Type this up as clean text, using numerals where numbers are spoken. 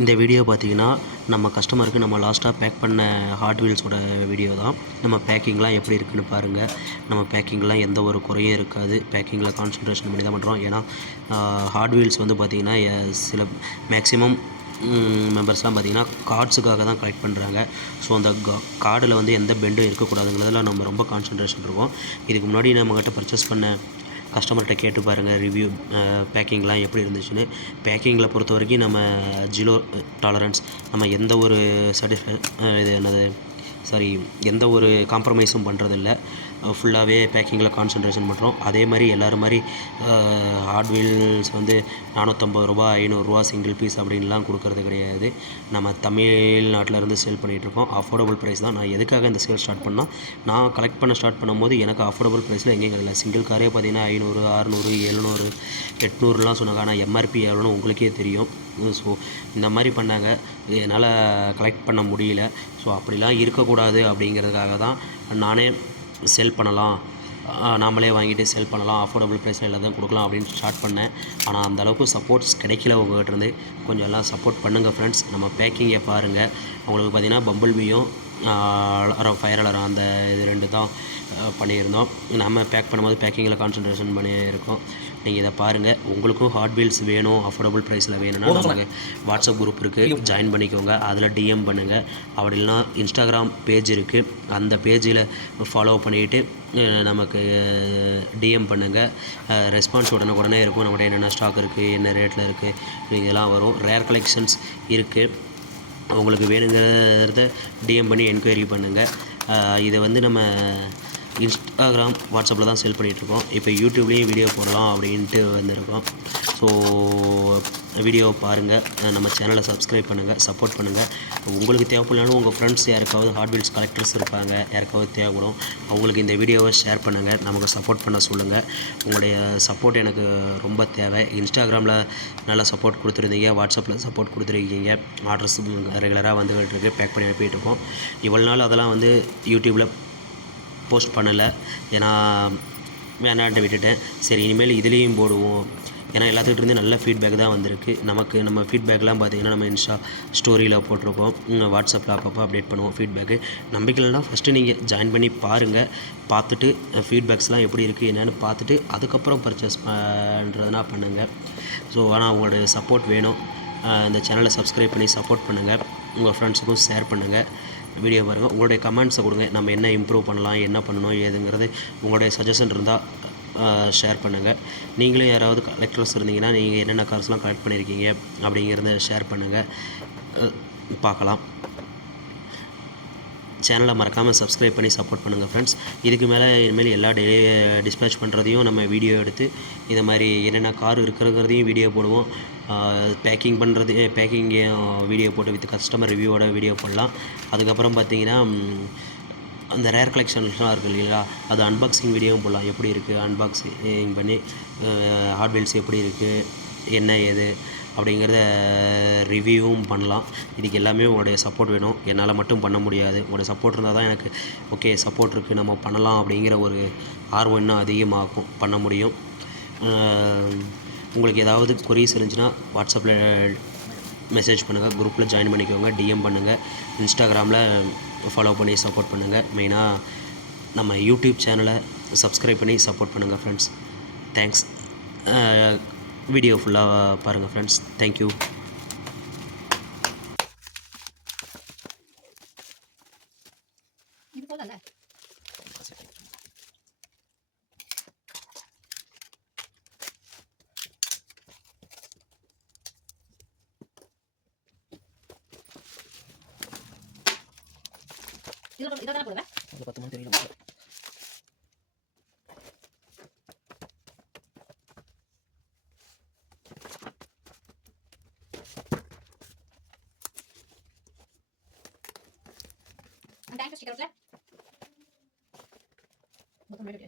இந்த வீடியோ பார்த்தீங்கன்னா நம்ம கஸ்டமருக்கு நம்ம லாஸ்ட்டாக பேக் பண்ண ஹாட் வீல்ஸோட வீடியோ தான். நம்ம பேக்கிங்லாம் எப்படி இருக்குன்னு பாருங்கள். நம்ம பேக்கிங்லாம் எந்த ஒரு குறையும் இருக்காது. பேக்கிங்கில் கான்சன்ட்ரேஷன் பண்ணி தான் பண்ணுறோம். ஏன்னா ஹாட் வீல்ஸ் வந்து பார்த்திங்கன்னா சில மேக்ஸிமம் மெம்பர்ஸ்லாம் பார்த்திங்கன்னா கார்ட்ஸுக்காக தான் கலெக்ட் பண்ணுறாங்க. ஸோ அந்த கார்டில் வந்து எந்த பெண்டும் இருக்கக்கூடாதுங்கிறதுல நம்ம ரொம்ப கான்சன்ட்ரேஷன் இருக்கும். இதுக்கு முன்னாடி நம்மக்கிட்ட பர்ச்சேஸ் பண்ண கஸ்டமர்கிட்ட கேட்டு பாருங்கள் ரிவ்யூ பேக்கிங்லாம் எப்படி இருந்துச்சுன்னு. பேக்கிங்கில் பொறுத்த வரைக்கும் நம்ம ஜீரோ டாலரன்ஸ், நம்ம எந்த ஒரு இது என்னது எந்த ஒரு காம்ப்ரமைஸும் பண்ணுறதில்ல. ஃபுல்லாகவே பேக்கிங்கில் கான்சன்ட்ரேஷன் பண்ணுறோம். அதே மாதிரி எல்லோரும் மாதிரி ஹாட் வீல்ஸ் வந்து ரூ. 450 ரூ. 500 சிங்கிள் பீஸ் அப்படின்லாம் கொடுக்கறது கிடையாது. நம்ம தமிழ்நாட்டிலேருந்து சேல் பண்ணிகிட்ருக்கோம். அஃபோர்டபுள் ப்ரைஸ் தான். நான் எதுக்காக இந்த சேல் ஸ்டார்ட் பண்ணால், நான் கலெக்ட் பண்ண ஸ்டார்ட் பண்ணும்போது எனக்கு அஃபோர்டபுள் ப்ரைஸில் எங்கேயும் கிடைக்கல. சிங்கிள் காரே பார்த்திங்கன்னா 500, 600, 700, 800லாம் சொன்னாங்க. ஆனால் எம்ஆர்பி எவ்வளோன்னு உங்களுக்கே தெரியும். ஸோ இந்த மாதிரி பண்ணாங்க. என்னால் கலெக்ட் பண்ண முடியல. ஸோ அப்படிலாம் இருக்கக்கூடாது அப்படிங்கிறதுக்காக தான் நானே செல் பண்ணலாம், நாமளே வாங்கிட்டு செல் பண்ணலாம், அஃபோர்டபுள் ப்ரைஸில் எல்லாத்தையும் கொடுக்கலாம் அப்படின்னு ஸ்டார்ட் பண்ணேன். ஆனால் அந்தளவுக்கு சப்போர்ட்ஸ் கிடைக்கல உங்கள்கிட்டருந்து. கொஞ்சம் எல்லாம் சப்போர்ட் பண்ணுங்கள் ஃப்ரெண்ட்ஸ். நம்ம பேக்கிங்கை பாருங்கள். உங்களுக்கு பார்த்திங்கன்னா பம்பிள் பியும் அலாரம், ஃபயர் அலாரம், அந்த இது 2 தான் பண்ணியிருந்தோம். நம்ம பேக் பண்ணும்போது பேக்கிங்கில் கான்சன்ட்ரேஷன் பண்ணியிருக்கோம். நீங்கள் இதை பாருங்கள். உங்களுக்கும் ஹாட் வீல்ஸ் வேணும், அஃபோர்டபுள் ப்ரைஸில் வேணும்னா நமக்கு வாட்ஸ்அப் குரூப் இருக்குது, ஜாயின் பண்ணிக்கோங்க. அதில் டிஎம் பண்ணுங்கள். அப்படி இல்லைனா இன்ஸ்டாகிராம் பேஜ் இருக்குது, அந்த பேஜில் ஃபாலோ பண்ணிவிட்டு நமக்கு டிஎம் பண்ணுங்கள். ரெஸ்பான்ஸ் உடனே இருக்கும். நம்மகிட்ட என்னென்ன ஸ்டாக் இருக்குது, என்ன ரேட்டில் இருக்குது, இதெல்லாம் வரும். ரேர் கலெக்ஷன்ஸ் இருக்குது. உங்களுக்கு வேணுங்கிறத டிஎம் பண்ணி என்கொயரி பண்ணுங்கள். இதை வந்து நம்ம இன்ஸ்டாகிராம், வாட்ஸ்அப்பில் தான் செல் பண்ணிகிட்ருக்கோம். இப்போ யூடியூப்லேயும் வீடியோ போடலாம் அப்படின்ட்டு வந்திருக்கோம். ஸோ வீடியோ பாருங்கள், நம்ம சேனலை சப்ஸ்கிரைப் பண்ணுங்கள், சப்போர்ட் பண்ணுங்கள். உங்களுக்கு தேவைப்படலாலும் உங்கள் ஃப்ரெண்ட்ஸ் யாருக்காவது ஹாட் வீல்ஸ் கலெக்டர்ஸ் இருப்பாங்க, யாருக்காவது தேவைப்படும், அவங்களுக்கு இந்த வீடியோவை ஷேர் பண்ணுங்கள், நமக்கு சப்போர்ட் பண்ண சொல்லுங்கள். உங்களுடைய சப்போர்ட் எனக்கு ரொம்ப தேவை. இன்ஸ்டாகிராமில் நல்லா சப்போர்ட் கொடுத்துருந்தீங்க, வாட்ஸ்அப்பில் சப்போர்ட் கொடுத்துருக்கீங்க. ஆர்டர்ஸ் ரெகுலராக வந்துகிட்டு இருக்குது, பேக் பண்ணி அனுப்பிட்டு இருக்கோம். இவ்வளோ நாள் அதெல்லாம் வந்து யூடியூப்பில் போஸ்ட் பண்ணலை. ஏன்னா வேணான்ட்டு விட்டுட்டேன். சரி, இனிமேல் இதுலேயும் போடுவோம். ஏன்னா எல்லாத்துக்கிட்டேருந்து நல்ல ஃபீட்பேக் தான் வந்திருக்கு. நம்ம ஃபீட்பேக்லாம் பார்த்திங்கன்னா நம்ம இன்ஸ்டா ஸ்டோரியில் போட்டிருக்கோம், வாட்ஸ்அப்பில் அப்பப்போ அப்டேட் பண்ணுவோம் ஃபீட்பேக்கு. நம்பிக்கை இல்லைனா ஃபஸ்ட்டு நீங்கள் ஜாயின் பண்ணி பாருங்கள். பார்த்துட்டு ஃபீட்பேக்ஸ்லாம் எப்படி இருக்குது என்னென்னு பார்த்துட்டு அதுக்கப்புறம் பர்ச்சேஸ் பண்ணுறதுனா பண்ணுங்கள். ஸோ ஆனால் உங்களுடைய சப்போர்ட் வேணும். இந்த சேனலை சப்ஸ்கிரைப் பண்ணி சப்போர்ட் பண்ணுங்கள். உங்கள் ஃப்ரெண்ட்ஸுக்கும் ஷேர் பண்ணுங்கள். வீடியோ பாருங்கள். உங்களுடைய கமெண்ட்ஸை கொடுங்க. நம்ம என்ன இம்ப்ரூவ் பண்ணலாம், என்ன பண்ணணும் ஏதுங்கிறது உங்களுடைய சஜஷன் இருந்தால் ஷேர் பண்ணுங்கள். நீங்களும் யாராவது கலெக்டர்ஸ் இருந்தீங்கன்னா நீங்கள் என்னென்ன கார்ஸ்லாம் கலெக்ட் பண்ணியிருக்கீங்க அப்படிங்கிறத ஷேர் பண்ணுங்கள், பார்க்கலாம். சேனலை மறக்காமல் சப்ஸ்கிரைப் பண்ணி சப்போர்ட் பண்ணுங்கள் ஃப்ரெண்ட்ஸ். இதுக்கு மேலே இனிமேல் எல்லா டிஸ்பேச் பண்ணுறதையும் நம்ம வீடியோ எடுத்து இதை மாதிரி என்னென்ன கார் இருக்கிறதையும் வீடியோ போடுவோம். பேக்கிங் பண்ணுறது வீடியோ போட்டு வித் கஸ்டமர் ரிவ்யூவோட வீடியோ போடலாம். அதுக்கப்புறம் பார்த்திங்கன்னா அந்த ரேர் கலெக்ஷன்ஸ்லாம் இருக்குது இல்லைங்களா, அது அன்பாக்சிங் வீடியோவும் போடலாம். எப்படி இருக்குது அன்பாக்சிங் பண்ணி ஹாட் வீல்ஸ் எப்படி இருக்குது, என்ன ஏது அப்படிங்கிறத ரிவ்யூவும் பண்ணலாம். இதுக்கு எல்லாமே உங்களுடைய சப்போர்ட் வேணும். என்னால் மட்டும் பண்ண முடியாது. உங்களுடைய சப்போர்ட் இருந்தால் தான் எனக்கு ஓகே சப்போர்ட் இருக்குது, நம்ம பண்ணலாம் அப்படிங்கிற ஒரு ஆர்வம் இன்னும் அதிகமாகும், பண்ண முடியும். உங்களுக்கு ஏதாவது கொரீஸ் இருந்துச்சுன்னா வாட்ஸ்அப்பில் மெசேஜ் பண்ணுங்கள், குரூப்பில் ஜாயின் பண்ணிக்கோங்க, டிஎம் பண்ணுங்கள், இன்ஸ்டாகிராமில் ஃபாலோ பண்ணி சப்போர்ட் பண்ணுங்கள். மெயினாக நம்ம யூடியூப் சேனலை சப்ஸ்கிரைப் பண்ணி சப்போர்ட் பண்ணுங்கள் ஃப்ரெண்ட்ஸ். தேங்க்ஸ். வீடியோ ஃபுல்லாக பாருங்கள் ஃப்ரெண்ட்ஸ். தேங்க்யூ. இதில் தானே போடுவேன். 10 மணி தெரியல. அந்த ஆக்சஸ் ஸ்டிக்கர் இருக்குல, மொத்தம் மேலே